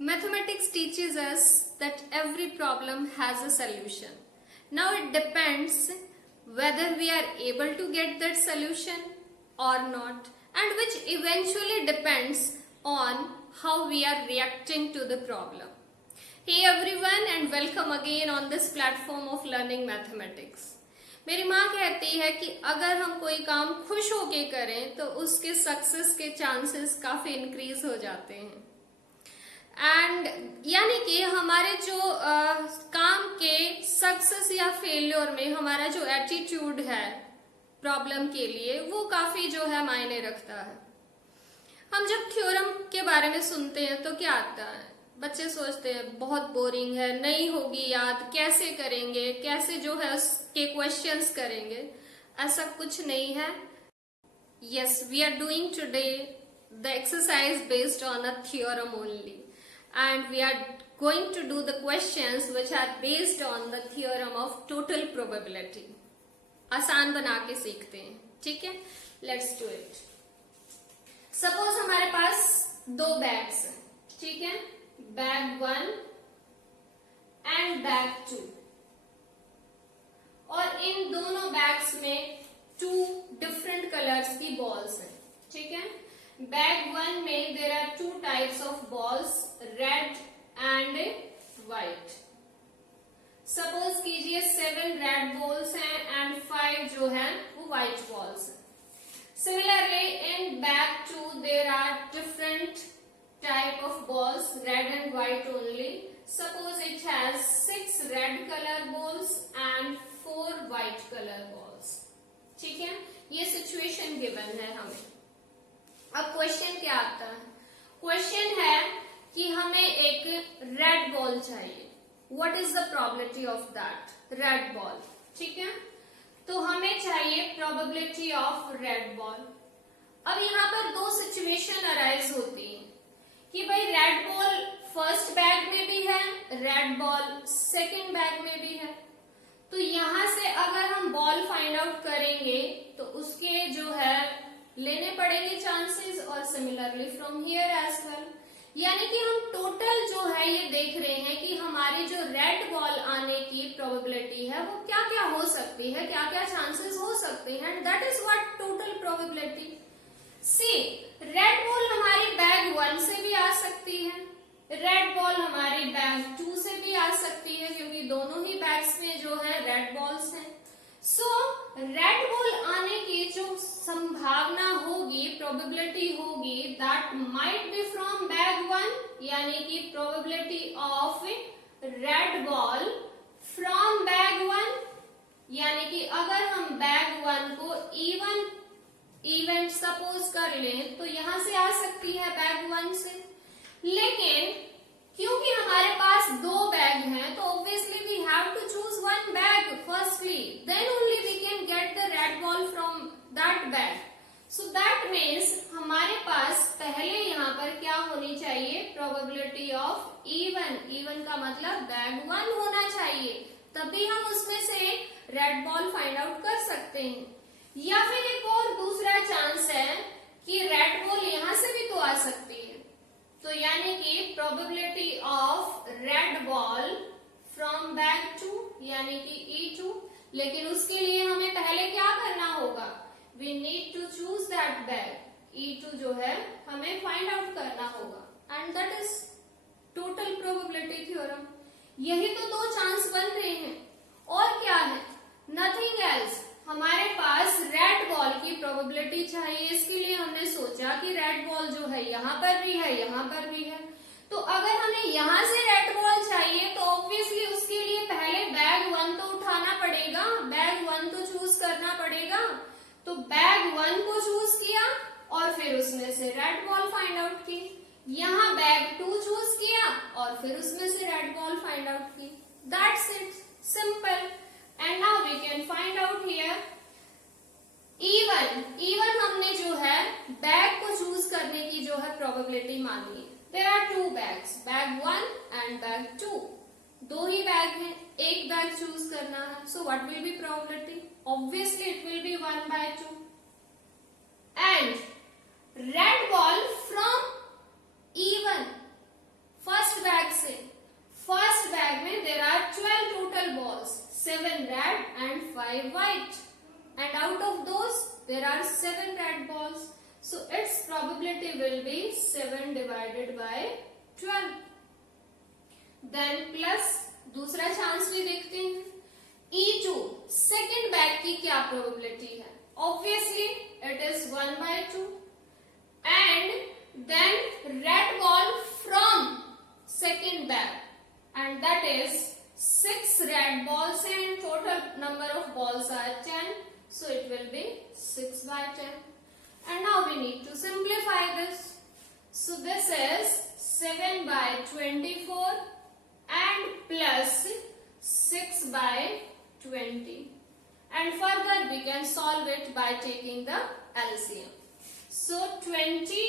Mathematics teaches us that every problem has a solution. Now it depends whether we are able to get that solution or not, and which eventually depends on how we are reacting to the problem. Hey everyone and welcome again on this platform of learning mathematics. मेरी माँ कहती है कि अगर हम कोई काम खुश होके करें तो उसके सक्सेस के चांसेस काफी इंक्रीज हो जाते हैं एंड यानी कि हमारे जो काम के सक्सेस या फेलियर में हमारा जो एटीट्यूड है प्रॉब्लम के लिए वो काफी जो है मायने रखता है। हम जब थ्योरम के बारे में सुनते हैं तो क्या आता है, बच्चे सोचते हैं बहुत बोरिंग है, नहीं होगी याद, कैसे करेंगे, कैसे जो है उसके क्वेश्चंस करेंगे। ऐसा कुछ नहीं है। Yes, we are doing today the exercise based on a theorem only and we are going to do the questions which are based on the theorem of total probability. आसान बना के सीखते हैं, ठीक है? Let's do it. Suppose हमारे पास दो bags हैं, ठीक है? बैग 1 एंड बैग 2 और इन दोनों बैग्स में 2 डिफरेंट कलर्स की बॉल्स हैं, ठीक है? बैग 1 में there are 2 types of balls, red and white. Suppose कीजिए 7 रेड बॉल्स हैं एंड 5 जो है वो व्हाइट बॉल्स हैं। Similarly in bag 2 there are different type of balls, red and white only. Suppose it has 6 red colour balls and 4 white colour balls, ठीक है? ये situation given है हमें। अब क्वेश्चन क्या आता है? क्वेश्चन है कि हमें एक रेड बॉल चाहिए। What is the probability of that red ball, ठीक है? तो हमें चाहिए प्रोबेबिलिटी ऑफ रेड बॉल। अब यहाँ पर दो सिचुएशन अराइज होती है कि भाई रेड बॉल फर्स्ट बैग में भी है, रेड बॉल सेकंड बैग में भी है। तो यहाँ से अगर हम बॉल फाइंड आउट करेंगे तो उसके जो है लेने पड़ेंगे चांसेस और similarly from here as well. यानी कि हम टोटल जो है ये देख रहे हैं कि हमारी जो रेड बॉल आने की प्रोबेबिलिटी है वो क्या क्या हो सकती है, क्या क्या चांसेस हो सकते हैं, that is what total probability. See, red ball हमारी बैग 1 से भी आ सकती है, रेड बॉल हमारी बैग 2 से भी आ सकती है क्योंकि दोनों ही बैग्स में जो है रेड बॉल्स हैं। सो रेड बॉल आने की जो संभावना होगी, प्रोबेबिलिटी होगी, that might be from bag 1, यानी कि probability of red ball from bag 1, यानी कि अगर हम बैग 1 को इवेंट सपोज कर लें तो यहां से आ सकती है बैग 1 से। लेकिन क्योंकि हमारे पास दो बैग हैं तो obviously we have to choose one bag firstly, then only we can get the red ball from that bag. So that means हमारे पास पहले यहाँ पर क्या होनी चाहिए, प्रोबेबिलिटी ऑफ इवन का मतलब बैग 1 होना चाहिए, तभी हम उसमें से रेड बॉल फाइंड आउट कर सकते हैं। या फिर एक और दूसरा चांस है कि रेड बॉल यहां से भी तो आ सकती है, तो यानी कि probability of red ball from bag 2 यानी कि E2। लेकिन उसके लिए हमें पहले क्या करना होगा, we need to choose that bag. E2 जो है हमें फाइंड आउट करना होगा and that is total probability theorem. यही तो दो चांस बन रहे हैं और क्या है, नथिंग एल्स। हमारे पास रेड बॉल की प्रोबेबिलिटी चाहिए, इसके लिए हमने सोचा कि रेड बॉल जो है यहाँ पर भी है, यहाँ पर भी है। तो अगर हमें यहाँ से रेड बॉल चाहिए तो ऑब्वियसली उसके लिए पहले बैग 1 तो उठाना पड़ेगा, बैग 1 तो चूज करना पड़ेगा। तो बैग 1 को चूज किया और फिर उसमें से रेड बॉल फाइंड आउट की। यहाँ बैग 2 चूज किया और फिर उसमें से रेड बॉल फाइंड आउट की। That's it, simple. And now we can find out here even हमने जो है बैग को चूज करने की जो है प्रोबेबिलिटी मानी है। There are 2 bags, bag 1 and bag 2। दो ही बैग हैं, एक बैग चूज करना है। So what will be probability, obviously it will be 1/2 and red ball from even. First divided by 12. Then plus दूसरा चांस भी देखते हैं. E2 सेकेंड बैग की क्या प्रोबेबिलिटी है? Obviously it is 1/2. And then red ball from second bag and that is 6 red balls and total number of balls are 10, so it will be 6/10. And now we need to simplify this. So this is 7/24 and plus 6/20. And further we can solve it by taking the LCM. So 20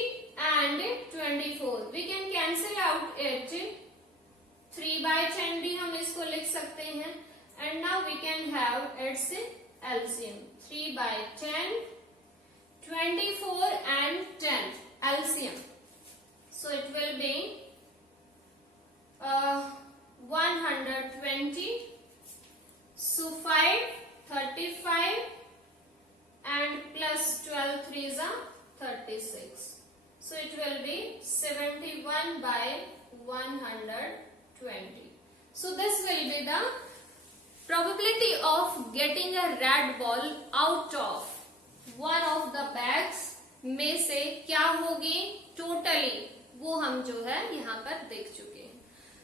and 24 we can cancel out it. 3/10 भी हम इसको लिख सकते हैं. And now we can have its LCM. 3/10, 24 and 10 LCM. So it will be 120. So 5, 35 and plus 12 3s are 36. So it will be 71/120. So this will be the probability of getting a red ball out of one of the bags में से क्या होगी totally, वो हम जो है यहाँ पर देख चुके हैं.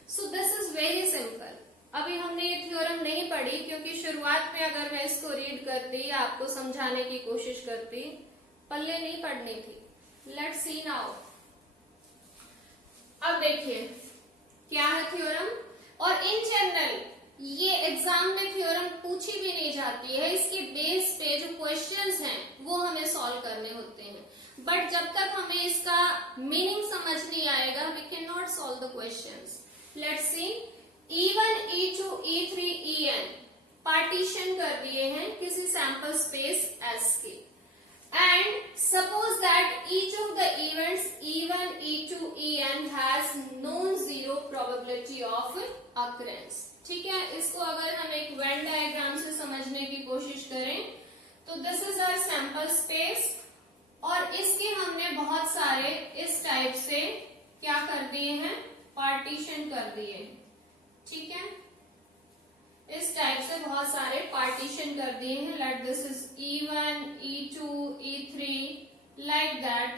So this is very simple. अभी हमने ये थ्योरम नहीं पढ़ी क्योंकि शुरुआत में अगर मैं इसको रीड करती या आपको समझाने की कोशिश करती, पल्ले नहीं पढ़नी थी. Let's see now. अब देखिए क्या है थ्योरम. और इन जनरल ये एग्जाम में थ्योरम पूछी भी नहीं जाती है. इसके बेस पे जो क्वेश्चंस हैं वो हमें सॉल्व करने होते हैं. बट जब तक हमें इसका मीनिंग समझ नहीं आएगा we can not solve the questions. Let's see. E1, E2, E3, En partition कर दिए हैं किसी सैंपल स्पेस S के. And suppose that each of the events E1, E2, En has non-zero probability of occurrence. ठीक है, इसको अगर हम एक वेन डायग्राम से समझने की कोशिश करें तो this is our sample space और इसके हमने बहुत सारे इस टाइप से क्या कर दिए हैं, पार्टीशन कर दिए हैं. ठीक है, इस टाइप से बहुत सारे पार्टीशन कर दिए हैं. Like this is E1, E2, E3 like that.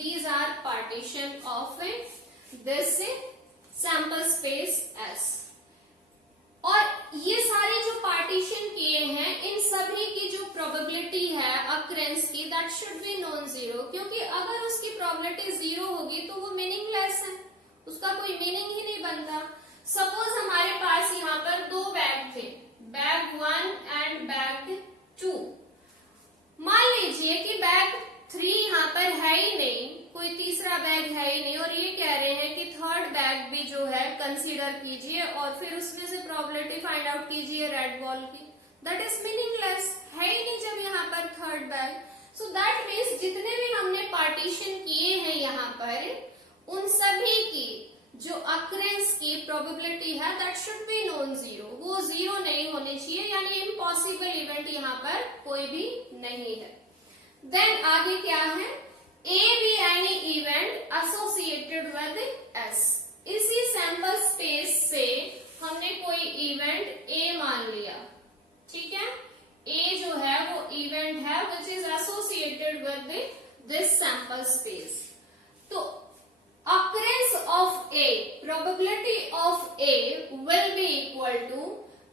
These are partition of this sample space S. और ये सारे जो पार्टीशन किए हैं इन सभी की जो प्रोबेबिलिटी है अक्रेंस की that should be non zero. क्योंकि अगर उसकी प्रोबेबिलिटी जीरो होगी तो वो मीनिंगलेस है, उसका कोई मीनिंग ही नहीं बनता. सपोज हमारे पास यहाँ पर दो बैग थे, बैग 1 एंड बैग 2. मान लीजिए कि बैग 3 यहाँ पर है ही नहीं, कोई तीसरा बैग है ही नहीं और ये कह रहे हैं कि थर्ड बैग भी जो है कंसीडर कीजिए और फिर उसमें से प्रोबेबिलिटी फाइंड आउट कीजिए रेड बॉल की. दैट इज मीनिंगलेस, है ही नहीं जब यहाँ पर third bag. So that means जितने भी हमने पार्टीशन किए हैं यहाँ पर उन सभी की जो अक्रेंस की प्रोबेबिलिटी है that should be non zero. वो जीरो नहीं होनी चाहिए, यानी इम्पॉसिबल इवेंट यहाँ पर कोई भी नहीं है. देन आगे क्या है, A be any event associated with S. इसी सैंपल स्पेस से हमने कोई इवेंट ए मान लिया. ठीक है, ए जो है वो इवेंट है which is associated with this sample space. तो occurrence of A, probability of A will be equal to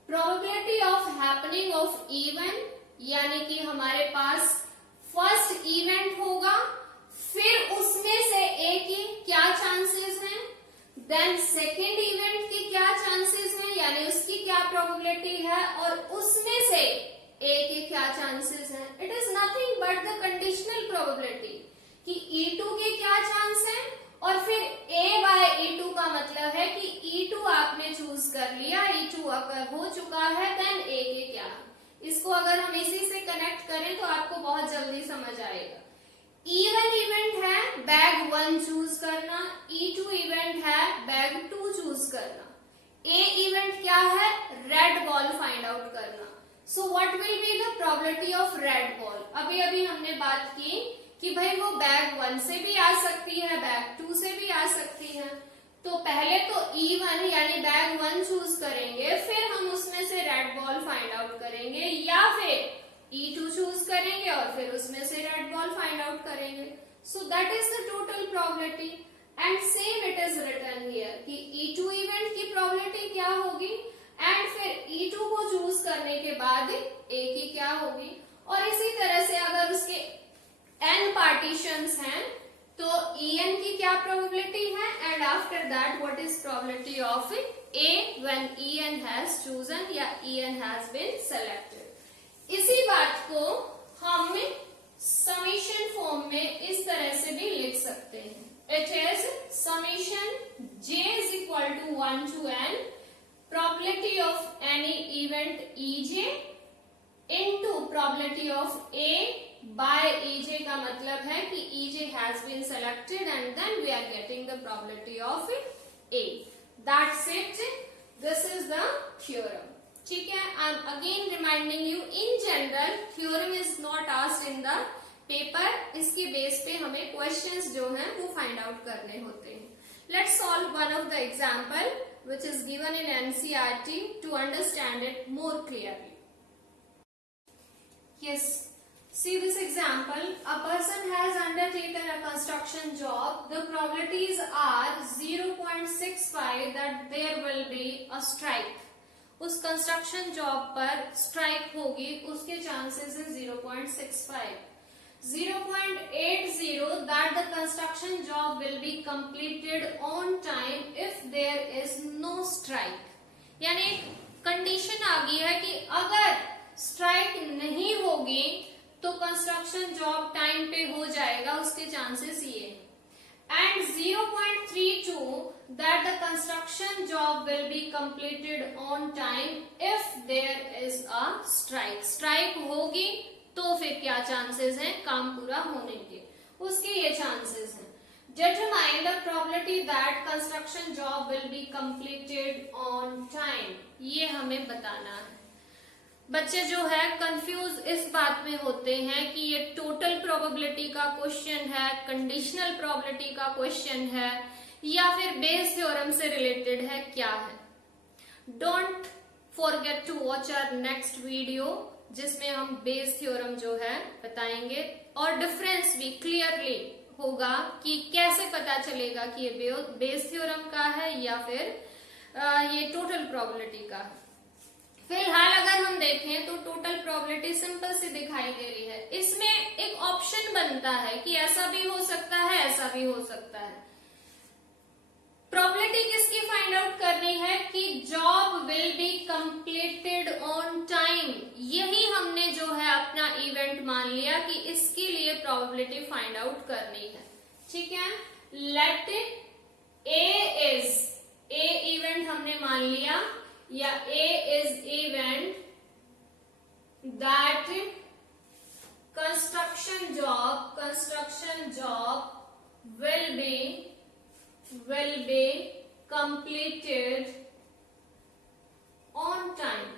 probability of happening of event, यानी कि हमारे पास फर्स्ट इवेंट होगा, फिर उसमें से A की क्या चांसेस हैं, देन सेकेंड इवेंट की क्या चांसेस हैं, यानी उसकी क्या प्रोबेबिलिटी है और उसमें से A के क्या चांसेस हैं. It is nothing but the conditional probability कि E2 के क्या चांस हैं और फिर A/E2 का मतलब है कि E2 आपने चूज कर लिया, E2 अगर हो चुका है देन A के क्या. इसको अगर हम इसी से कनेक्ट करें तो आपको बहुत जल्दी समझ आएगा. E1 इवेंट है बैग 1 चूज करना, E2 इवेंट है बैग 2 चूज करना, A इवेंट क्या है, रेड बॉल फाइंड आउट करना. सो what will be the probability of red ball. अभी अभी हमने बात की कि भाई वो बैग 1 से भी आ सकती है, बैग 2 से भी आ सकती है। तो पहले तो E1 यानी बैग 1 चूज करेंगे, फिर हम उसमें से रेड बॉल फाइंड आउट करेंगे, या फिर E2 चूज करेंगे और फिर उसमें से रेड बॉल फाइंड आउट करेंगे। So that is the total probability and same it is written here कि E2 इवेंट की प्रोबेबिलिटी क्या होगी एंड फिर E2 को चूज करने के बाद A की क्या होगी। और इसी तरह से अगर उसके n पार्टीशंस हैं तो En की क्या प्रोबेबिलिटी है and after that what is probability of A when En has chosen या En हैज बीन सेलेक्टेड। इसी बात को हम समेशन फॉर्म में इस तरह से भी लिख सकते हैं। It is summation j is equal to 1 to n probability of any event Ej into probability of A by Ej का मतलब है कि Ej has been selected and then we are getting the probability of A. That's it. This is the theorem. ठीक है, I am again reminding you in general theorem is not asked in the paper. इसके base पे हमें questions जो हैं वो find out करने होते हैं. Let's solve one of the example which is given in NCERT to understand it more clearly. Yes, see this example. A person has undertaken a construction job. The probabilities are 0.65 that there will be a strike. उस construction job पर strike होगी, उसके chances है 0.65. 0.80 that the construction job will be completed on time if there is no strike. यानी condition आ गई है कि अगर स्ट्राइक नहीं होगी तो कंस्ट्रक्शन जॉब टाइम पे हो जाएगा, उसके चांसेस ये है. And 0.32 that the construction job will be completed on time if there is a strike. Strike होगी तो फिर क्या चांसेस हैं काम पूरा होने के, उसके ये चांसेस हैं. Determine the probability that construction job will be completed on time. ये हमें बताना है. बच्चे जो है कंफ्यूज इस बात में होते हैं कि ये टोटल प्रोबेबिलिटी का क्वेश्चन है, कंडीशनल प्रोबेबिलिटी का क्वेश्चन है, या फिर बेस थ्योरम से रिलेटेड है, क्या है. Don't forget to watch our next video जिसमें हम बेस थ्योरम जो है बताएंगे और डिफरेंस भी क्लियरली होगा कि कैसे पता चलेगा कि ये बेस थ्योरम का है या फिर ये टोटल प्रोबेबिलिटी का है. फिलहाल अगर हम देखें तो टोटल प्रोबेबिलिटी सिंपल सी दिखाई दे रही है. इसमें एक ऑप्शन बनता है कि ऐसा भी हो सकता है, ऐसा भी हो सकता है. प्रोबेबिलिटी किसकी फाइंड आउट करनी है कि job will be completed on time. यही हमने जो है अपना इवेंट मान लिया कि इसके लिए प्रोबेबिलिटी फाइंड आउट करनी है. ठीक है, लेट ए इवेंट हमने मान लिया या A is event that construction job will be completed on time.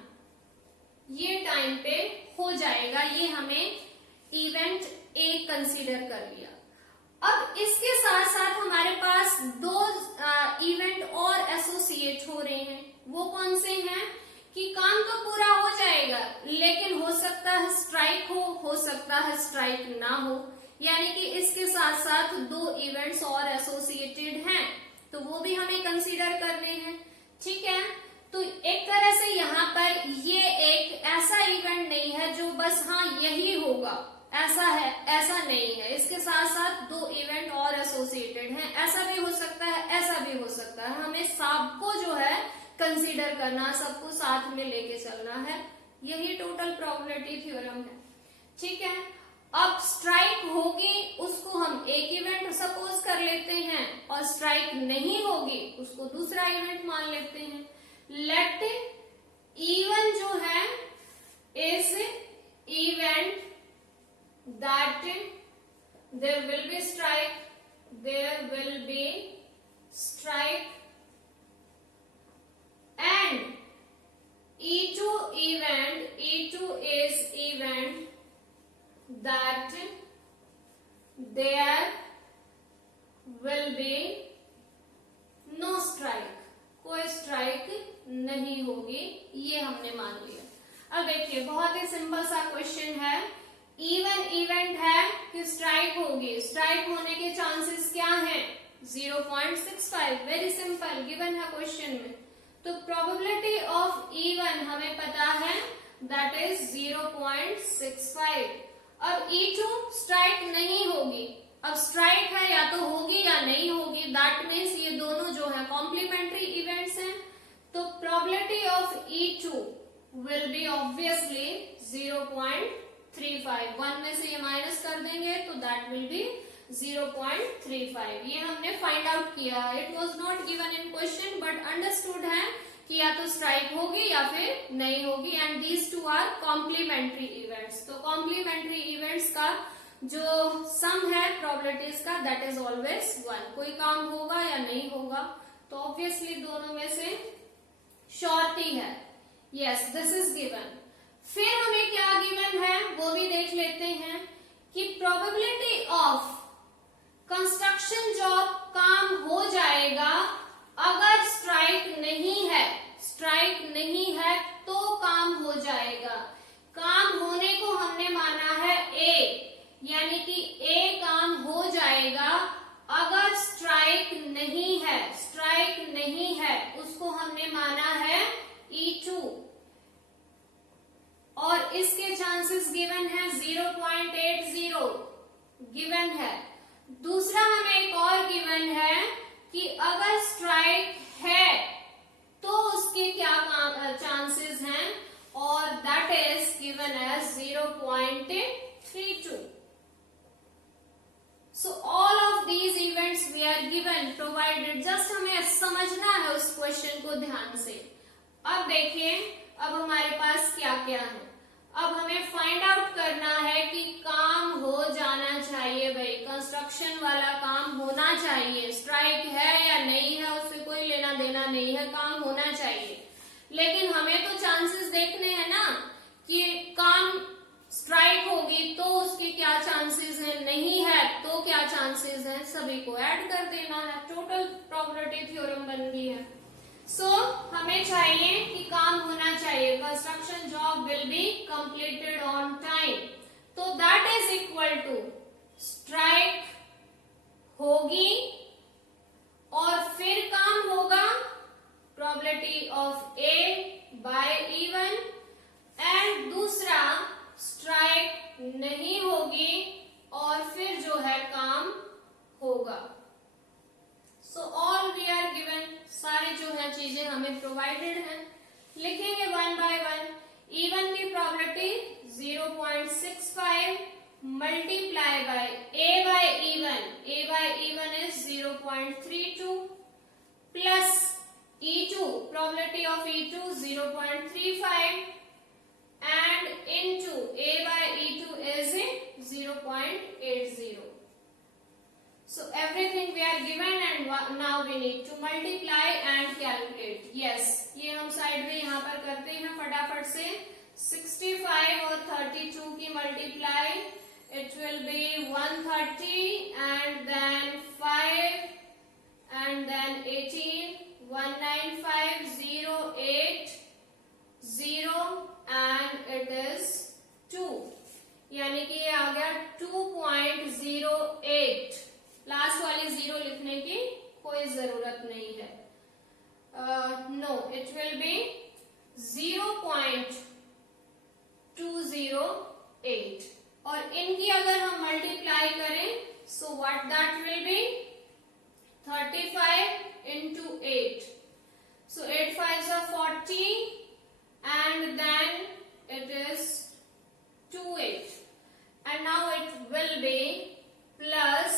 ये टाइम पे हो जाएगा, ये हमें इवेंट A कंसीडर कर लिया. अब इसके साथ साथ हमारे पास दो इवेंट और एसोसिएट हो रहे हैं. वो कौन से हैं कि काम तो पूरा हो जाएगा लेकिन हो सकता है स्ट्राइक हो सकता है स्ट्राइक ना हो. यानी कि इसके साथ साथ दो इवेंट्स और एसोसिएटेड हैं तो वो भी हमें कंसीडर करने हैं. ठीक है, तो एक तरह से यहाँ पर ये एक ऐसा इवेंट नहीं है जो बस हाँ यही होगा, ऐसा है ऐसा नहीं है. इसके साथ साथ दो इवेंट और एसोसिएटेड हैं, ऐसा भी हो सकता है ऐसा भी हो सकता है. हमें सबको जो है कंसीडर करना, सबको साथ में लेके चलना है. यही टोटल प्रोबेबिलिटी थ्योरम है. ठीक है, अब स्ट्राइक होगी उसको हम एक इवेंट सपोज कर लेते हैं और स्ट्राइक नहीं होगी उसको दूसरा इवेंट मान लेते हैं. लेट E1 जो है is event that there will be strike and E2 is event that हमने मान लिया। अब देखिए बहुत ही सिंपल सा क्वेश्चन है, इवन इवेंट है कि स्ट्राइक होगी, स्ट्राइक होने के चांसेस क्या हैं 0.65, वेरी सिंपल गिवन है क्वेश्चन में। तो प्रोबेबिलिटी ऑफ इवन हमें पता है दैट इज 0.65। अब E2 स्ट्राइक नहीं होगी, अब स्ट्राइक है या तो होगी या नहीं होगी, दैट मीन्स ये दोनों जो है कॉम्प्लीमेंट्री इवेंट्स हैं, तो probability of E2 will be obviously 0.35। 1 में से ये माइनस कर देंगे तो दैट विल बी 0.35। ये हमने फाइंड आउट किया, it was not given in question but understood है कि या तो स्ट्राइक होगी या फिर नहीं होगी, and these two are complementary events. तो कॉम्प्लीमेंट्री इवेंट्स का जो सम है प्रोबेबिलिटीज का दैट इज ऑलवेज 1। कोई काम होगा या नहीं होगा तो ऑब्वियसली दोनों में से श्योरिटी है, यस दिस इज गिवन। फिर हमें क्या गिवन है वो भी देख लेते हैं कि प्रोबेबिलिटी ऑफ कंस्ट्रक्शन जॉब काम हो जाएगा अगर स्ट्राइक नहीं है, स्ट्राइक नहीं है तो काम हो जाएगा। काम होने को हमने माना है ए, यानी कि ए काम हो जाएगा अगर स्ट्राइक नहीं है, स्ट्राइक नहीं है उसको हमने माना है E2 और इसके चांसेस गिवन है 0.80 गिवन है। दूसरा हमें एक और गिवन है कि अगर स्ट्राइक है तो उसके क्या चांसेस हैं और that is given as 0.32। So all of these events we are given provided, just हमें समझना है उस क्वेश्चन को ध्यान से। अब देखिए अब हमारे पास क्या क्या है, अब हमें फाइंड आउट करना है कि काम हो जाना चाहिए भाई, कंस्ट्रक्शन वाला काम होना चाहिए, स्ट्राइक है या नहीं है उससे कोई लेना देना नहीं है, काम होना चाहिए। लेकिन हमें तो चांसेस देखने हैं ना कि काम स्ट्राइक होगी तो उसके क्या चांसेस हैं, नहीं है तो क्या चांसेस हैं, सभी को ऐड कर देना है, टोटल प्रोबेबिलिटी थ्योरम बन गई है। सो हमें चाहिए कि काम होना चाहिए, construction job will be completed on time, तो that is equal to strike होगी और फिर काम होगा probability of A by E one, and दूसरा स्ट्राइक नहीं होगी और फिर जो है काम होगा। So all we are given, सारी जो है चीजें हमें प्रोवाइडेड हैं। लिखेंगे वन बाय वन। इवन की probability 0.65 multiply by A by E one is 0.32 plus E2 probability of E2 0.35 and into a by E2 is 0.80. So everything we are given and now we need to multiply and calculate. Yes, ये हम side में यहाँ पर करते हैं फटाफट से। 65 और 32 की multiply, it will be 130 and then 5 and then 18, 19508 0 and it is 2, यानी कि ये आ गया 2.08। लास्ट वाली 0 लिखने की कोई जरूरत नहीं है, नो इट विल बी 0.208 और इनकी अगर हम मल्टीप्लाई करें so what that will B 35 into 8, so 8 5s are 40 and then it is 28 and now it will be plus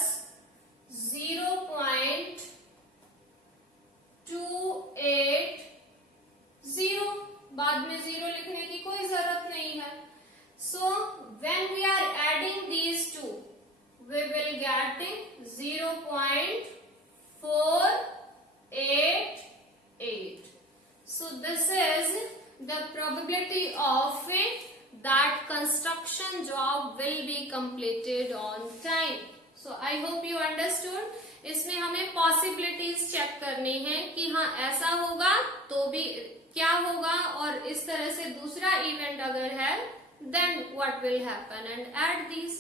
0.280, बाद में 0 लिखने की कोई जरूरत नहीं है। So when we are adding these two we will get 0.488. So this is the probability of that construction job will be completed on time. So I hope you understood. इसमें हमें पॉसिबिलिटीज चेक करनी है कि हाँ ऐसा होगा तो भी क्या होगा, और इस तरह से दूसरा इवेंट अगर है then what will happen, and add these.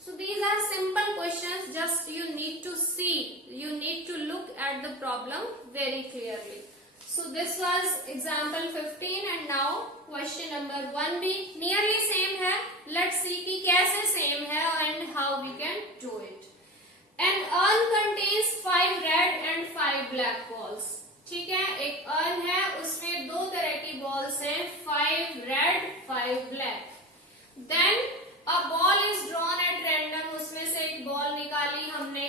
So these are simple questions, just you need to see, you need to look at the problem very clearly. So this was example 15 and now question number 1b nearly same है. Let's see कि कैसे same है and how we can do it. An urn contains 5 red and 5 black balls. ठीक है, एक earn है, उसमें दो तरह की बॉल्स हैं, 5 red 5 black. Then a ball is drawn at random, उसमें से एक बॉल निकाली हमने.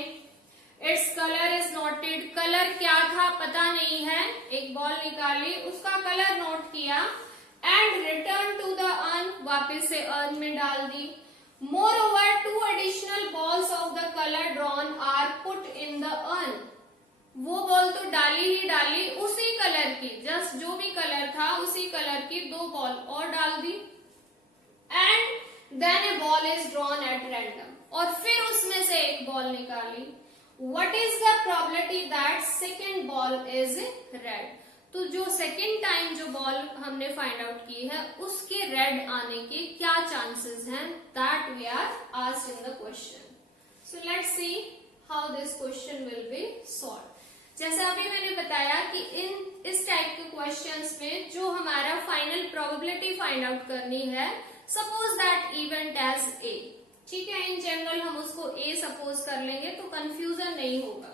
Its colour is noted, colour क्या था पता नहीं है, एक बॉल निकाली, उसका कलर नोट किया. And return to the urn, वापस से अर्न में डाल दी. Moreover 2 additional balls of the color drawn are put in the urn. वो बॉल तो डाली ही डाली, उसी कलर की, जस्ट जो भी कलर था उसी कलर की 2 बॉल और डाल दी. And then a ball is drawn at random, और फिर उसमें से एक बॉल निकाली. What is the probability that second ball is red? तो जो सेकेंड टाइम जो बॉल हमने फाइंड आउट की है उसके रेड आने के क्या चांसेस हैं, that we are asked in the question. So let's see how this question will be solve. जैसा अभी मैंने बताया कि इस टाइप के क्वेश्चंस में जो हमारा फाइनल प्रोबेबिलिटी फाइंड आउट करनी है, suppose that event as a. ठीक है, इन जनरल हम उसको ए सपोज कर लेंगे तो कंफ्यूजन नहीं होगा.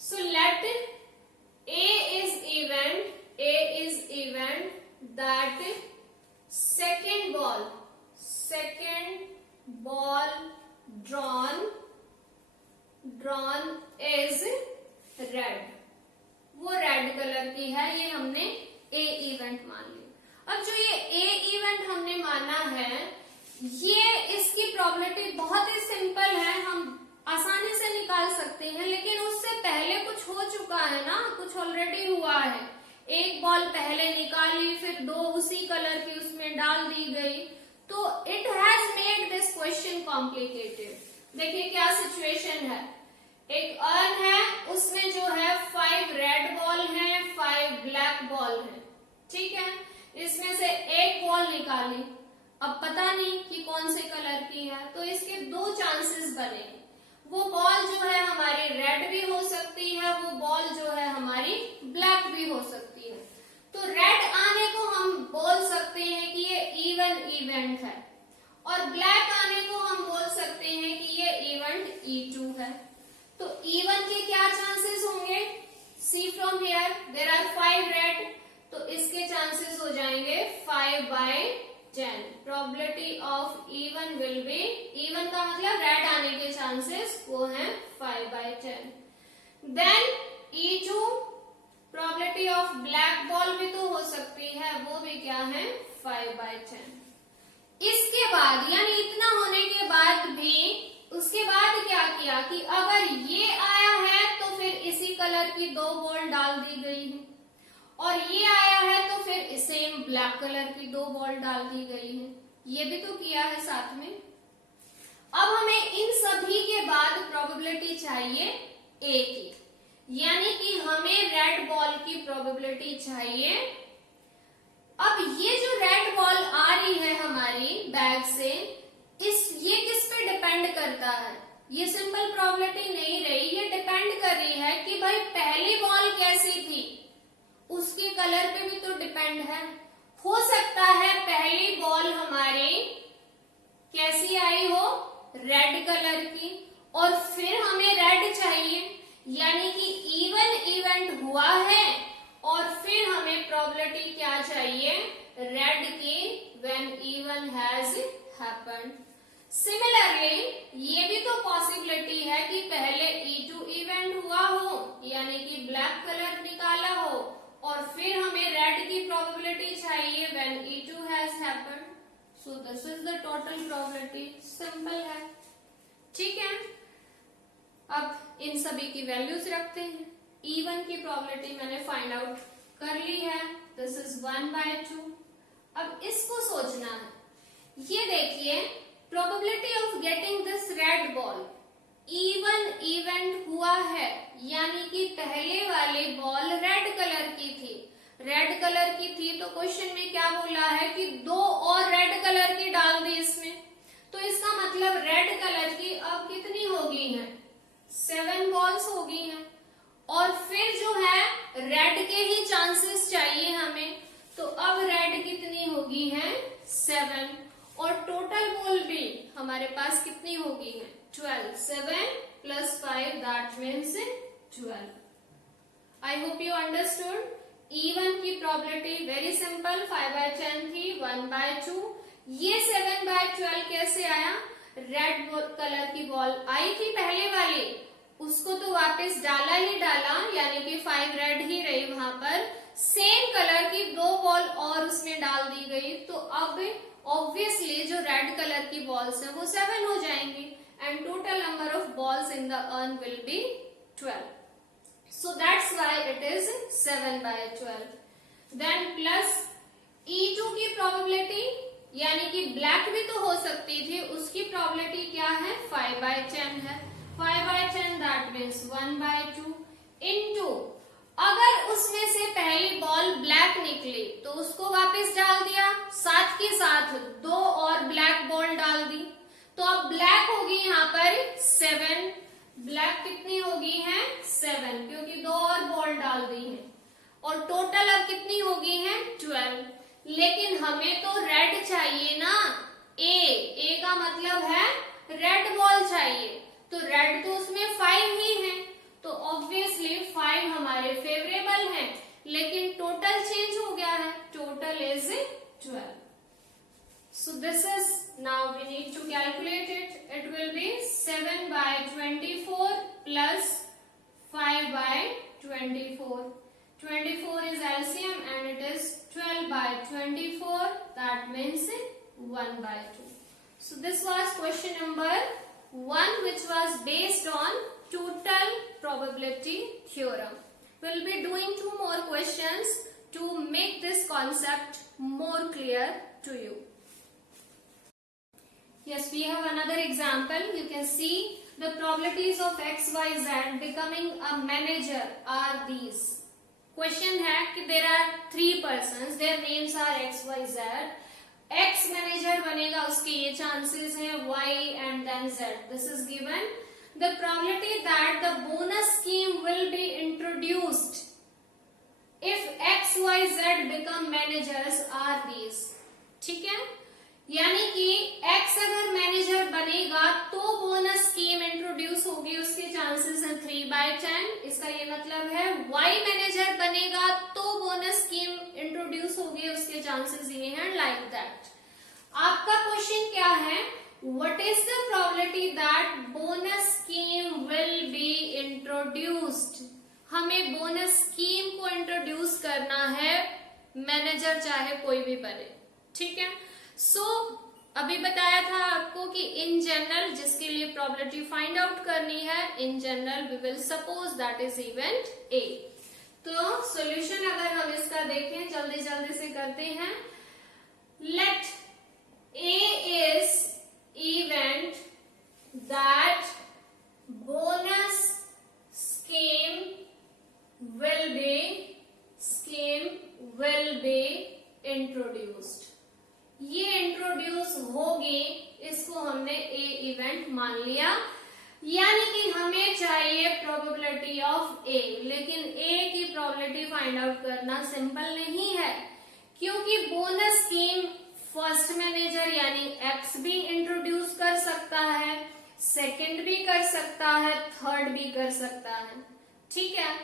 So let a is event that second ball drawn is red. वो रेड कलर की है, ये हमने ए इवेंट मान लिया. अब जो ये ए इवेंट हमने माना है, ये इसकी प्रोबेबिलिटी बहुत ही सिंपल है, हम आसानी से निकाल सकते हैं. लेकिन उससे पहले कुछ हो चुका है ना, कुछ ऑलरेडी हुआ है. एक बॉल पहले निकाली, फिर 2 उसी कलर की उसमें डाल दी गई, तो it has made this question complicated. देखिए क्या सिचुएशन है. एक अर्न है, उसमें जो है 5 रेड बॉल है, 5 ब्लैक बॉल है. ठीक है, इसमें से एक बॉल निकाली, अब पता नहीं कि कौन से कलर की है, तो इसके 2 चांसेस बने. वो बॉल जो है हमारी रेड भी हो सकती है, वो बॉल जो है हमारी ब्लैक भी हो सकती है. तो रेड आने को हम बोल सकते हैं कि ये इवन इवेंट है, और ब्लैक आने को हम बोल सकते हैं कि ये इवेंट E2 है. तो E1 के क्या चांसेस होंगे? See from here there are 5 red, तो इसके चांसेस हो जाएंगे 5/10. Probability of E1 will be, E1 का मतलब रेड आने के चांसेस वो हैं 5/10. Then E2 probability of black ball भी तो हो सकती है, वो भी क्या है 5/10. इसके बाद यानी इतना होने के बाद भी उसके बाद क्या किया कि अगर ये आया है तो फिर इसी कलर की 2 बॉल डाल दी गई है, और ये आया है तो फिर सेम ब्लैक कलर की 2 बॉल डाल दी गई है. ये भी तो किया है साथ में. अब हमें इन सभी के बाद प्रोबेबिलिटी चाहिए ए की, यानी कि हमें रेड बॉल की प्रोबेबिलिटी चाहिए. अब ये जो रेड बॉल आ रही है हमारी बैग से, ये किस पे डिपेंड करता है? ये सिंपल प्रोबेबिलिटी नहीं रही, ये डिपेंड कर रही है कि भाई पहली बॉल कैसी थी, उसके कलर पे भी तो डिपेंड है. हो सकता है पहली बॉल हमारी कैसी आई हो, रेड कलर की, और फिर हमें रेड चाहिए, यानी कि इवन इवेंट हुआ है, और फिर हमें प्रोबेबिलिटी क्या चाहिए, रेड की, when even has happened. Similarly ये भी तो पॉसिबिलिटी है कि पहले E2 इवेंट हुआ हो, यानी कि ब्लैक कलर निकाला हो, और फिर हमें रेड की प्रोबेबिलिटी चाहिए when E2 has happened. So this is the total probability. Simple है. ठीक है, अब इन सभी की वैल्यूज रखते हैं. E1 की प्रोबेबिलिटी मैंने फाइंड आउट कर ली है, दिस इज 1/2. अब इसको सोचना है. ये देखिए, probability of getting this red ball, even event हुआ है, यानी कि पहले वाली बॉल रेड कलर की थी. रेड कलर की थी, तो क्वेश्चन में क्या बोला है कि 2 और रेड कलर की डाल दी इसमें, तो इसका मतलब रेड कलर की अब कितनी हो गई है, 7 बॉल्स हो गई हैं। और फिर जो है रेड के ही चांसेस चाहिए हमें, तो अब रेड कितनी होगी है, 7, और टोटल बॉल भी हमारे पास कितनी होगी है, 12। 7 + 5 that means 12। I hope you understood. E1 की प्रोबेबिलिटी वेरी सिंपल, 5/10 थी, 1/2। ये 7/12 कैसे आया, रेड कलर की बॉल आई थी पहले वाली, उसको तो वापस डाला ही डाला, यानी कि 5 रेड ही रही वहां पर, सेम कलर की 2 बॉल और उसमें डाल दी गई, तो अब ऑब्वियसली जो रेड कलर की बॉल्स हैं वो 7 हो जाएंगी, and total number of balls in the earn will be 12. So that's why it is 7/12. Then plus E2 की प्रोबेबिलिटी, यानी कि ब्लैक भी तो हो सकती थी, उसकी प्रोबेबिलिटी क्या है, 5/10 है। 5/10 दैट मीन्स 1/2 इनटू, अगर उसमें से पहली बॉल ब्लैक निकली तो उसको वापस डाल दिया, साथ के साथ 2 और ब्लैक बॉल डाल दी, तो अब ब्लैक होगी यहाँ पर 7, ब्लैक कितनी होगी है 7, क्योंकि 2 और बॉल डाल दी है, और टोटल अब कितनी होगी है 12। लेकिन हमें तो रेड चाहिए ना, ए का मतलब है रेड बॉल चाहिए, तो रेड तो उसमें 5 ही है, तो ऑब्वियसली 5 हमारे फेवरेबल है, लेकिन टोटल चेंज हो गया है, total is 12. So this is, now we need to calculate it. It will be 7/24 plus 5/24. 24 is LCM and it is 12/24. That means 1/2. So this was question number 1, which was based on total probability theorem. We'll be doing 2 more questions to make this concept more clear to you. Yes, we have another example. You can see the probabilities of X, Y, Z becoming a manager are these. Question है कि there are 3 persons, their names are X, Y, Z. X manager बनेगा, उसके ये chances हैं, Y and then Z. This is given. The probability that the bonus scheme will be introduced if X, Y, Z become managers are these. ठीक है, यानी कि X अगर manager बनेगा तो बोनस स्कीम इंट्रोड्यूस होगी, उसके चांसेस हैं 3/10। इसका ये मतलब है Y मैनेजर बनेगा तो बोनस स्कीम इंट्रोड्यूस होगी, उसके चांसेस ये हैं, लाइक दैट। आपका क्वेश्चन क्या है, what is the probability that bonus scheme will be introduced. हमें बोनस स्कीम को इंट्रोड्यूस करना है, मैनेजर चाहे कोई भी बने, ठीक है। सो अभी बताया था आपको कि इन जनरल जिसके लिए प्रोबेबिलिटी फाइंड आउट करनी है, in general we will suppose that is event a. तो सॉल्यूशन अगर हम इसका देखें, जल्दी जल्दी से करते हैं। Let a is event that bonus scheme will be introduced. ये इंट्रोड्यूस होगी, इसको हमने ए इवेंट मान लिया, यानी कि हमें चाहिए प्रोबेबिलिटी ऑफ ए, लेकिन ए की प्रोबेबिलिटी फाइंड आउट करना सिंपल नहीं है, क्योंकि बोनस स्कीम फर्स्ट मैनेजर यानी एक्स भी इंट्रोड्यूस कर सकता है, सेकंड भी कर सकता है, थर्ड भी कर सकता है, ठीक है,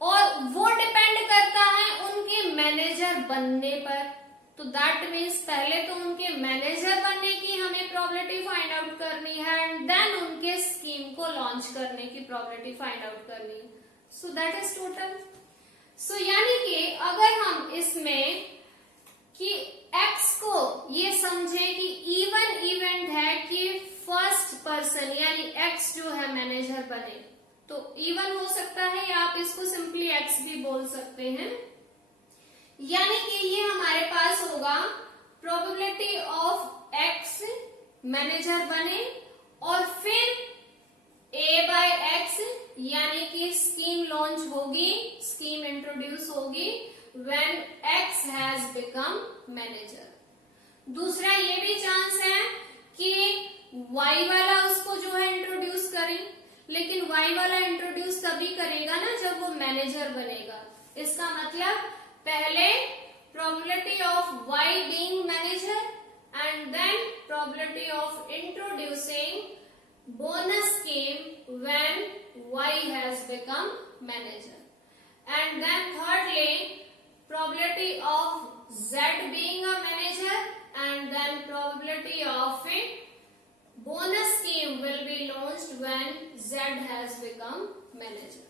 और वो डिपेंड करता है उनके मैनेजर बनने पर। तो दैट मीन्स पहले तो उनके मैनेजर बनने की हमें प्रोबेबिलिटी फाइंड आउट करनी है, एंड देन उनके स्कीम को लॉन्च करने की प्रोबेबिलिटी फाइंड आउट करनी है। So that is total. So यानी कि अगर हम इसमें कि एक्स को ये समझे कि इवन इवेंट है कि फर्स्ट पर्सन यानी एक्स जो है मैनेजर बने, तो इवन हो सकता है, या आप इसको सिंपली एक्स भी बोल सकते हैं, यानी कि ये हमारे पास होगा प्रोबेबिलिटी ऑफ एक्स मैनेजर बने, और फिर a/x यानी कि स्कीम लॉन्च होगी, स्कीम इंट्रोड्यूस होगी when X has become manager. दूसरा ये भी चांस है कि Y वाला उसको जो है इंट्रोड्यूस करें, लेकिन Y वाला इंट्रोड्यूस तभी करेगा ना जब वो मैनेजर बनेगा। इसका मतलब पहले probability of Y being manager and then probability of introducing bonus scheme when Y has become manager, and then thirdly probability of Z being a manager, and then probability of a bonus scheme will be launched when Z has become manager.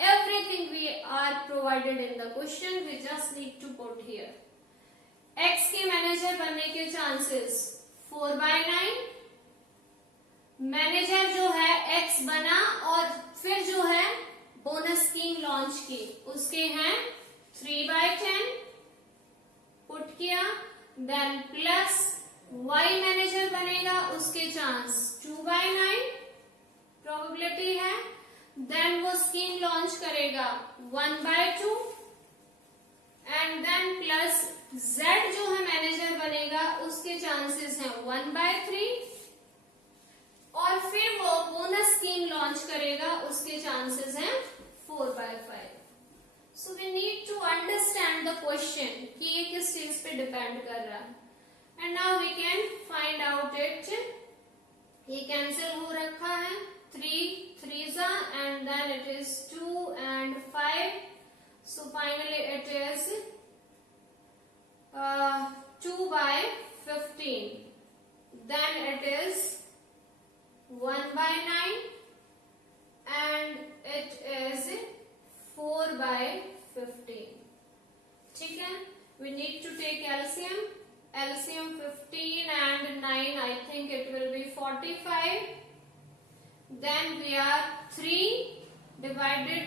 Everything we are provided in the question, we just need to put here. X के manager बनने के chances 4/9, manager जो है X बना और फिर जो है बोनस स्कीम लॉन्च की उसके हैं 3/10 पुट किया, देन प्लस Y मैनेजर बनेगा उसके चांस 2/9 प्रोबेबिलिटी है, देन वो स्कीम लॉन्च करेगा 1/2 एंड देन प्लस Z जो है मैनेजर बनेगा उसके चांसेस हैं 1/3 और फिर वो बोनस स्कीम लॉन्च करेगा उसके चांसेस हैं 4/5। So we need to understand the question कि ये किस चीज पे डिपेंड कर रहा है, and now we can find out it. ये कैंसिल हो रखा है, 3 3s and then it is 2 and 5, so finally it is 2/15, then it is 1/9 and it is 4/15। ठीक है, we need to take LCM 15 and 9, I think it will be 45, then we are 3 divided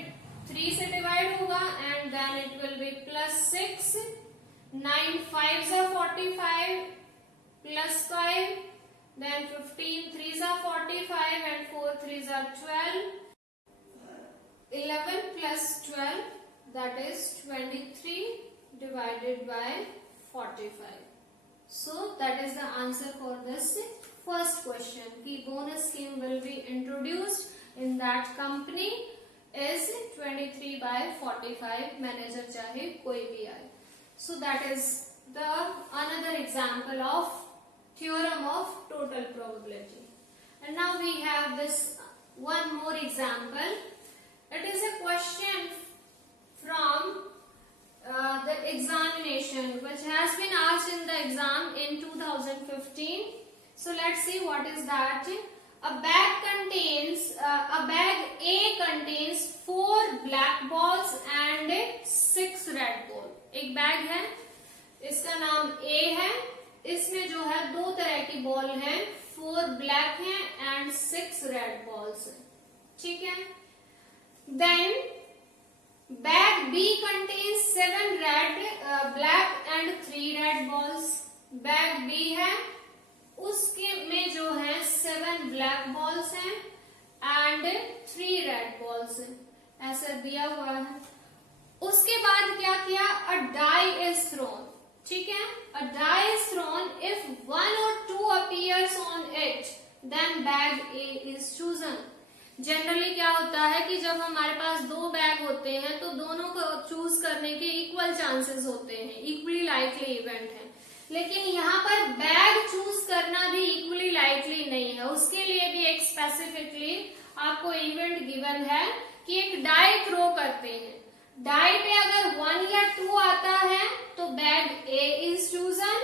3 से divide होगा and then it will be plus 6, 9 5s are 45 plus 5, then 15 3s are 45 and 4 3s are 12, 11 plus 12 that is 23 divided by 45. So that is the answer for this first question कि bonus scheme will be introduced in that company is 23/45 manager चाहे कोई भी आए। So that is the another example of theorem of total probability. And now we have this one more example. It is a question from the examination which has been asked in the exam in 2015. So let's see what is that. A bag A contains 4 black balls and 6 red ball. एक bag है, इसका नाम A है, इसमें जो है 2 तरह की बॉल हैं, 4 ब्लैक हैं एंड 6 रेड बॉल्स हैं। ठीक है, then bag B contains 7 black and 3 red balls. Bag B है, उसके में जो है 7 ब्लैक बॉल्स हैं एंड 3 रेड बॉल्स हैं, ऐसा दिया हुआ है। उसके बाद क्या किया, अ डाई इज थ्रोन। ठीक है, a die is thrown, if 1 or 2 appears on it, then bag A is chosen. Generally क्या होता है कि जब हमारे पास 2 बैग होते हैं तो दोनों को चूज करने के इक्वल चांसेस होते हैं, इक्वली लाइकली इवेंट है, लेकिन यहाँ पर बैग चूज करना भी इक्वली लाइकली नहीं है। उसके लिए भी एक स्पेसिफिकली आपको इवेंट गिवन है कि एक डाई थ्रो करते हैं, डाई पे अगर 1 या 2 आता है तो bag A is chosen,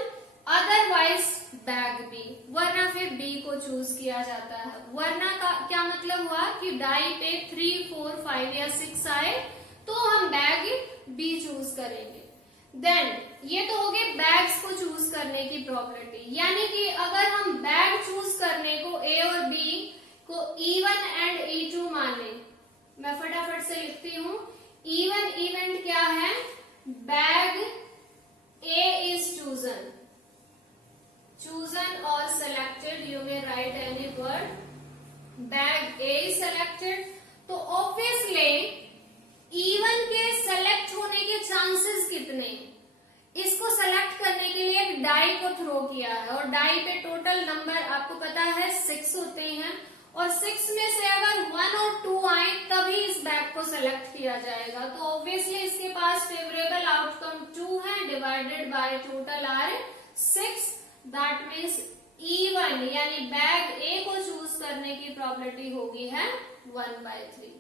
otherwise bag B, वरना फिर B को चूज किया जाता है। वरना का क्या मतलब हुआ कि डाई पे 3 4 5 या 6 आए तो हम बैग B चूज करेंगे। देन ये तो हो गए बैग्स को चूज करने की प्रोबेबिलिटी, यानी कि अगर हम बैग चूज करने को A और B को E1 एंड E2 माने, मैं फटाफट से लिखती हूँ। E1 इवेंट क्या है, bag A is chosen, chosen or selected, you may write any word, bag A is selected। तो obviously E1 के select होने डाई को थ्रो किया है और डाई पे टोटल नंबर आपको पता है 6 होते हैं और 6 में से अगर 1 और 2 आए तभी इस बैग को सेलेक्ट किया जाएगा। तो ऑब्वियसली इसके पास फेवरेबल आउटकम 2 है divided by total are 6, that means E1 यानी बैग ए को चूज करने की प्रोबेबिलिटी होगी है 1/3।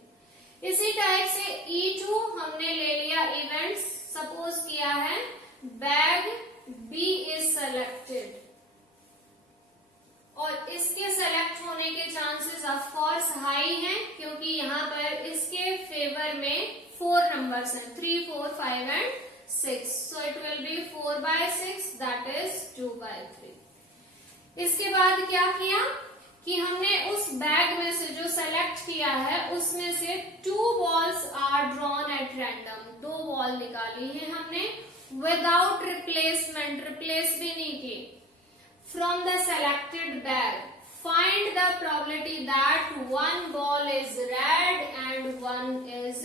इसी टाइप से E2 हमने ले लिया इवेंट्स, सपोज किया है बैग बी इज सेलेक्टेड और इसके सेलेक्ट होने के चांसेस ऑफ कोर्स हाई हैं क्योंकि यहाँ पर इसके फेवर में 4 नंबर्स हैं 3, 4, 5 and 6, so it will B 4/6 that is 2/3। इसके बाद क्या किया कि हमने उस बैग में से जो सेलेक्ट किया है उसमें से 2 balls are drawn at random, 2 ball निकाली है हमने विदाउट रिप्लेसमेंट, रिप्लेस भी नहीं की। From the selected bag, find the probability that 1 ball is red and 1 is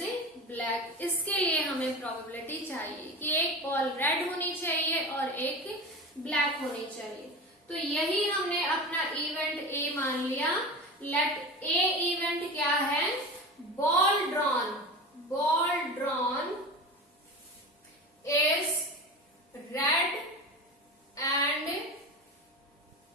black. इसके लिए हमें probability चाहिए कि एक बॉल रेड होनी चाहिए और एक ब्लैक होनी चाहिए। तो यही हमने अपना इवेंट ए मान लिया। लेट ए इवेंट क्या है, ball drawn is red and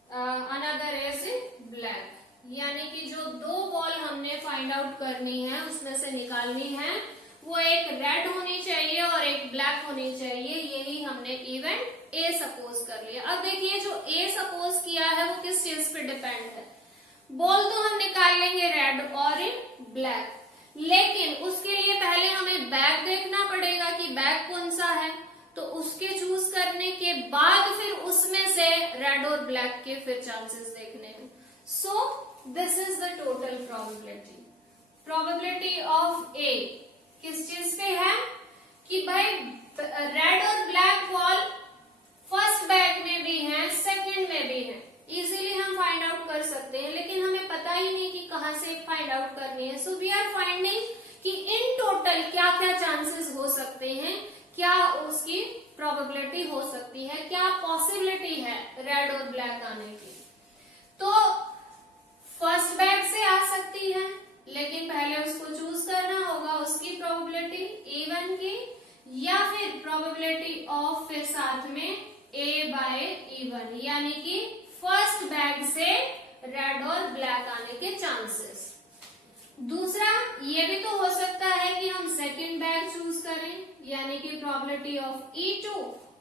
another is black, यानी कि जो 2 बॉल हमने फाइंड आउट करनी है उसमें से निकालनी है वो एक रेड होनी चाहिए और एक ब्लैक होनी चाहिए। यही हमने इवेंट ए सपोज कर लिया। अब देखिए जो ए सपोज किया है वो किस चीज पे डिपेंड है, बॉल तो हम निकाल लेंगे रेड और ब्लैक, लेकिन उसके लिए पहले हमें बैग देखना पड़ेगा कि बैग कौन सा है, तो उसके चूज करने के बाद फिर उसमें से रेड और ब्लैक के फिर चांसेस देखने हैं। So this is the total probability of A किस चीज पे है कि भाई रेड और ब्लैक बॉल फर्स्ट बैग में भी है, सेकंड में भी है, इजीली हम फाइंड आउट कर सकते हैं, लेकिन हमें पता ही नहीं कि कहां से फाइंड आउट करनी है। सो वी आर फाइंडिंग कि इन टोटल क्या क्या चांसेस हो सकते हैं, क्या उसकी प्रोबेबिलिटी हो सकती है, क्या पॉसिबिलिटी है रेड और ब्लैक आने की। तो फर्स्ट बैग से आ सकती है, लेकिन पहले उसको चूज करना होगा उसकी प्रोबेबिलिटी E1 की, या फिर प्रोबेबिलिटी ऑफ फिर साथ में A/E1 यानी कि फर्स्ट बैग से रेड और ब्लैक आने के चांसेस। दूसरा ये भी तो हो सकता है कि हम सेकंड बैग चूज करें यानी कि प्रोबेबिलिटी ऑफ E2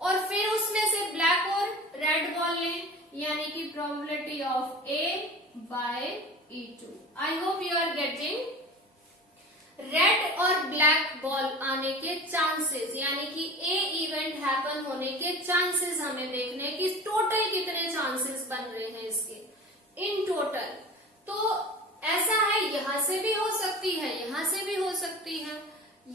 और फिर उसमें से ब्लैक और रेड बॉल लें यानी कि probability of A/E2। I hope you are getting. Red और ब्लैक बॉल आने के चांसेस यानी कि ए इवेंट हैपन होने के चांसेस हमें देखने कि टोटल कितने चांसेस बन रहे हैं इसके इन टोटल। तो ऐसा है यहां से भी हो सकती है, यहां से भी हो सकती है।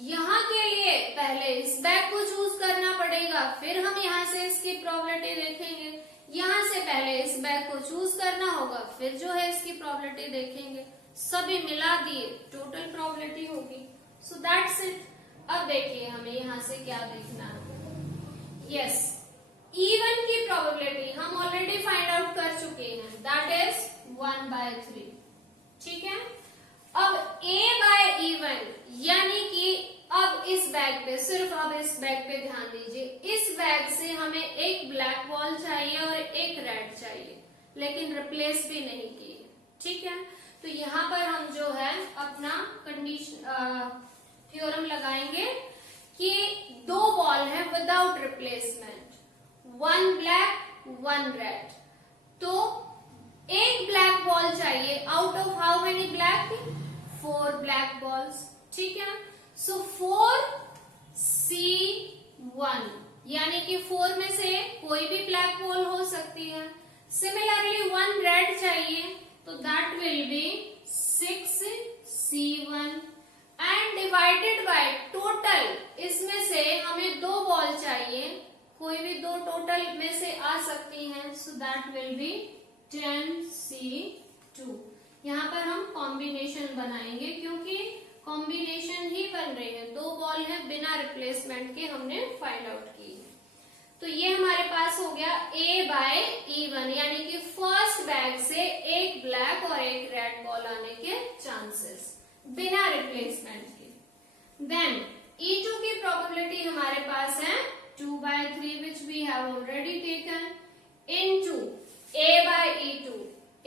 यहाँ के लिए पहले इस बैग को चूज करना पड़ेगा, फिर हम यहाँ से इसकी प्रोबेबिलिटी देखेंगे। यहाँ से पहले इस बैग को चूज करना होगा, फिर जो है इसकी प्रोबेबिलिटी देखेंगे। सभी मिला दिए टोटल प्रोबेबिलिटी होगी। So that's it. अब देखिए हमें यहाँ से क्या देखना है। यस, E1 की प्रोबेबिलिटी हम ऑलरेडी फाइंड आउट कर चुके हैं, दैट इज 1/3। ठीक है। अब A/E1 यानी कि अब इस बैग पे, सिर्फ अब इस बैग पे ध्यान दीजिए, इस बैग से हमें एक ब्लैक बॉल चाहिए और एक रेड चाहिए, लेकिन रिप्लेस भी नहीं किए। ठीक है। तो यहाँ पर हम जो है अपना कंडीशन थ्योरम लगाएंगे कि 2 बॉल है विदाउट रिप्लेसमेंट, 1 ब्लैक 1 रेड, तो एक ब्लैक बॉल चाहिए out of how many black, 4 black balls. ठीक है। सो 4C1 यानी कि 4 में से कोई भी ब्लैक बॉल हो सकती है। सिमिलरली 1 रेड चाहिए, तो that will B 6C1 and divided by total, इसमें से हमें 2 बॉल चाहिए, कोई भी 2 टोटल में से आ सकती हैं, सो दैट विल बी 10C2। यहाँ पर हम कॉम्बिनेशन बनाएंगे क्योंकि कॉम्बिनेशन ही बन रही है, 2 बॉल है बिना रिप्लेसमेंट के हमने फाइंड आउट की। तो ये हमारे पास हो गया A/E1, यानी कि फर्स्ट बैग से एक ब्लैक और एक रेड बॉल आने के चांसेस बिना रिप्लेसमेंट के। देन E2 की प्रोबेबिलिटी हमारे पास है 2/3 which we have already taken into A/E2।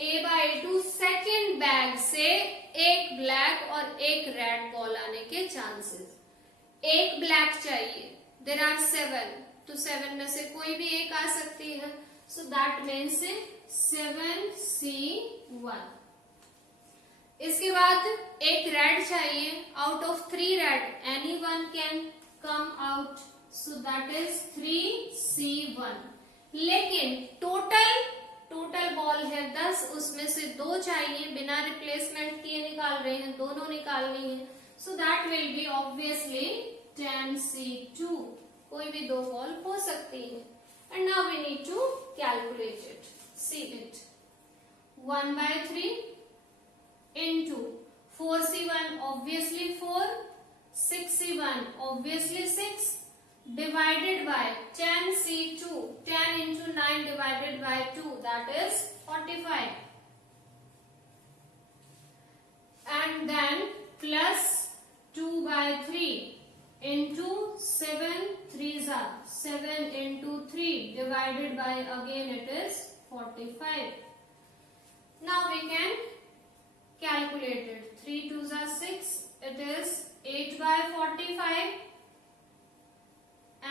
A/E2 second bag से एक ब्लैक और एक रेड बॉल आने के चांसेस। एक ब्लैक चाहिए, देयर आर 7, तो 7 में से कोई भी एक आ सकती है, सो दैट मीन्स 7C1। इसके बाद एक रेड चाहिए, out of 3 red any one can come out, so that is 3C1। लेकिन टोटल बॉल है 10, उसमें से 2 चाहिए, बिना रिप्लेसमेंट किए निकाल रहे हैं, दोनों निकालनी है, so that will be obviously 10C2। कोई भी 2 बॉल हो सकती है। And now we need to calculate it, see it. 1/3 into 4C1 obviously 4, 6C1 obviously 6, divided by 10C2, 10 into 9 divided by 2, that is 45, and then plus 2/3 into 7 3s are 7 into 3 divided by, again it is 45. Now we can calculate it. 3 2s are 6, it is 8/45,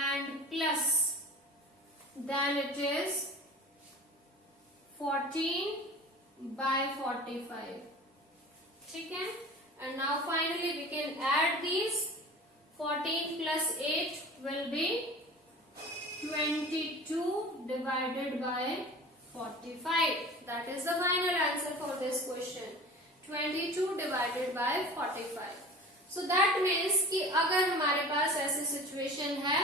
and plus then it is 14/45. ठीक है, and now finally we can add these. 14 plus 8 will be 22 divided by 45. That is the final answer for this question. 22 divided by 45. So that means कि अगर हमारे पास ऐसी situation है,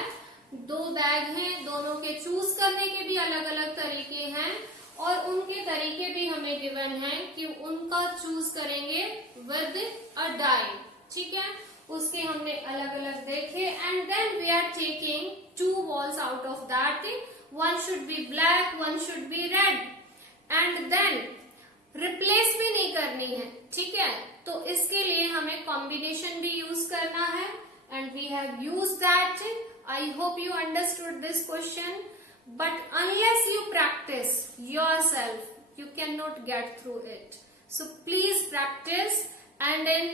2 bag हैं, दोनों के चूज करने के भी अलग अलग तरीके हैं और उनके तरीके भी हमें गिवन है कि उनका चूज करेंगे विद अ डाई। ठीक है, उसके हमने अलग अलग देखे, and then we are taking 2 balls out of that. one should be black, one should be red, and then replace भी नहीं करनी है। ठीक है, तो इसके लिए हमें कॉम्बिनेशन भी यूज करना है, and we have use that. I hope you understood this question, but unless you practice yourself you cannot get through it. So please practice, and in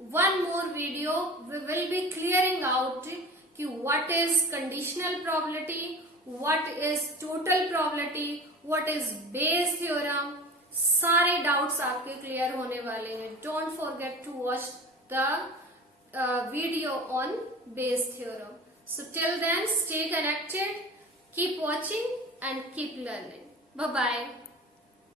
one more video we will be clearing out कि what is conditional probability, what is total probability, what is Bayes theorem। सारे doubts आपके clear होने वाले हैं। Don't forget to watch the video on Bayes theorem। So till then, stay connected, keep watching and keep learning. Bye bye.